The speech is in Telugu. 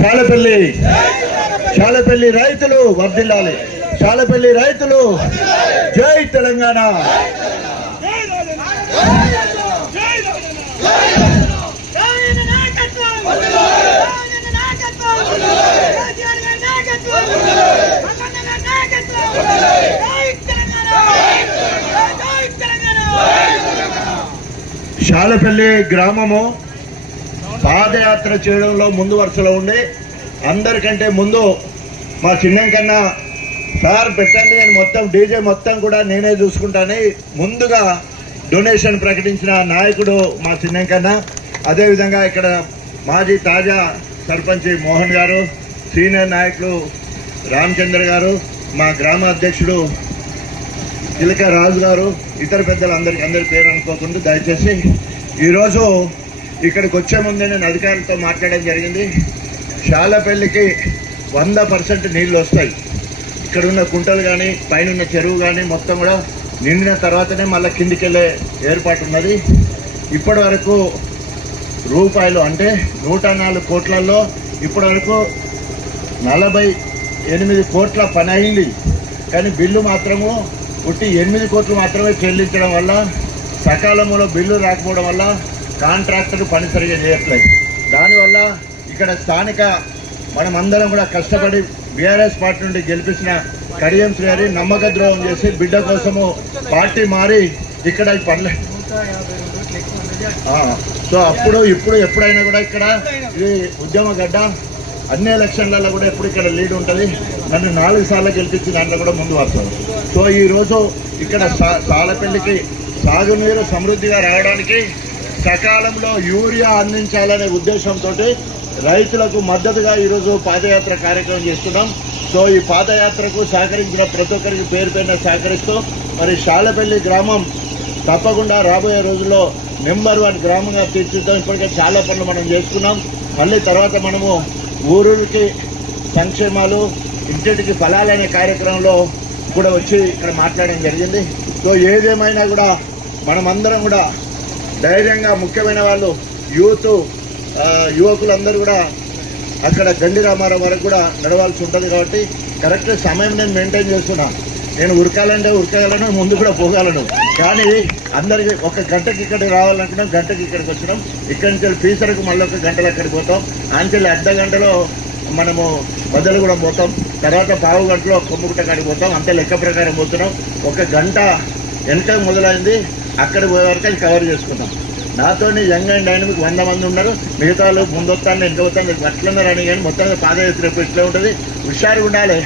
శాలపల్లి శాలపల్లి రైతులు వర్ధిల్లాలి. శాలపల్లి రైతులు జై తెలంగాణ. శాలపల్లి గ్రామము పాదయాత్ర చేయడంలో ముందు వరుసలో ఉండి అందరికంటే ముందు మా చిన్నం కన్నా సార్ పెట్టండి నేను మొత్తం డీజే మొత్తం కూడా నేనే చూసుకుంటాను ముందుగా డొనేషన్ ప్రకటించిన నాయకుడు మా చిన్నం కన్నా. అదేవిధంగా ఇక్కడ మాజీ తాజా సర్పంచ్ మోహన్ గారు సీనియర్ నాయకులు రామచంద్ర గారు మా గ్రామ అధ్యక్షుడు రాజు గారు ఇతర పెద్దలు అందరికీ అందరి పేరు అనుకోకుండా దయచేసి ఈరోజు ఇక్కడికి వచ్చే ముందే నేను అధికారులతో మాట్లాడడం జరిగింది. శాలపల్లికి వంద పర్సెంట్ నీళ్ళు వస్తాయి. ఇక్కడ ఉన్న కుంటలు కానీ పైన ఉన్న చెరువు కానీ మొత్తం కూడా నిండిన తర్వాతనే మళ్ళీ కిందికి వెళ్ళే ఏర్పాటు ఉన్నది. ఇప్పటి వరకు రూపాయలు అంటే నూట నాలుగు కోట్లలో ఇప్పటి వరకు నలభై ఎనిమిది కోట్ల పని అయింది. కానీ బిల్లు మాత్రము పుట్టి ఎనిమిది కోట్లు మాత్రమే చెల్లించడం వల్ల సకాలంలో బిల్లు రాకపోవడం వల్ల కాంట్రాక్టర్ పని సరిగా చేయట్లేదు. దానివల్ల ఇక్కడ స్థానిక మనమందరం కూడా కష్టపడి బీఆర్ఎస్ పార్టీ నుండి గెలిపించిన కడియం శ్రీహరి నమ్మక ద్రోహం చేసి బిడ్డ కోసము పార్టీ మారి ఇక్కడ పనులు సో అప్పుడు ఇప్పుడు ఎప్పుడైనా కూడా ఇక్కడ ఇది ఉద్యమ గడ్డ అన్ని ఎలక్షన్లలో కూడా ఎప్పుడు ఇక్కడ లీడ్ ఉంటుంది. నన్ను నాలుగు సార్లు గెలిపించి దాంట్లో కూడా ముందు వస్తుంది సో ఈ రోజు ఇక్కడ సా- సాలపల్లికి సాగునీరు సమృద్ధిగా రావడానికి సకాలంలో యూరియా అందించాలనే ఉద్దేశంతో రైతులకు మద్దతుగా ఈరోజు పాదయాత్ర కార్యక్రమం చేస్తున్నాం. సో ఈ పాదయాత్రకు సహకరించిన ప్రతి ఒక్కరికి పేరు పైన సహకరిస్తూ మరి శాలపల్లి గ్రామం తప్పకుండా రాబోయే రోజుల్లో నెంబర్ వన్ గ్రామంగా తీర్చిద్దాం. ఇప్పటికే చాలా పనులు మనం చేసుకున్నాం. మళ్ళీ తర్వాత మనము ఊరికి సంక్షేమాలు ఇంటింటికి ఫలాలనే కార్యక్రమంలో కూడా వచ్చి ఇక్కడ మాట్లాడడం జరిగింది. సో ఏదేమైనా కూడా మనమందరం కూడా ధైర్యంగా ముఖ్యమైన వాళ్ళు యూత్ యువకులందరూ కూడా అక్కడ గండి రామారావు వరకు కూడా నడవాల్సి ఉంటుంది కాబట్టి కరెక్ట్ సమయం నేను మెయింటైన్ చేస్తున్నా. నేను ఉరకాలంటే ఉరకగలను ముందు కూడా పోగలను. కానీ అందరికి ఒక గంటకి ఇక్కడికి రావాలనుకున్నాం గంటకి ఇక్కడికి వచ్చినాం. ఇక్కడి నుంచి పీసరకు మళ్ళీ ఒక గంటలు అక్కడికి పోతాం. ఆంచెల్లి అర్ధ గంటలో మనము బదులు కూడా పోతాం. తర్వాత పావు గంటలో కొమ్ముగుట్ట కాడికి పోతాం. అంతే లెక్క ప్రకారం పోతున్నాం. ఒక గంట వెనక మొదలైంది. అక్కడికి పోయే వరకు అది కవర్ చేసుకుంటాం. నాతో యంగ్ అండ్ డైనమిక్ వంద మంది ఉన్నారు. మిగతా వాళ్ళు ముందు వస్తాను వెనక వస్తాను అట్లున్నారు అని కానీ మొత్తంగా పాదయాత్ర ఎట్లా ఇట్లా ఉంటుంది. హుషారుగా ఉండాలి.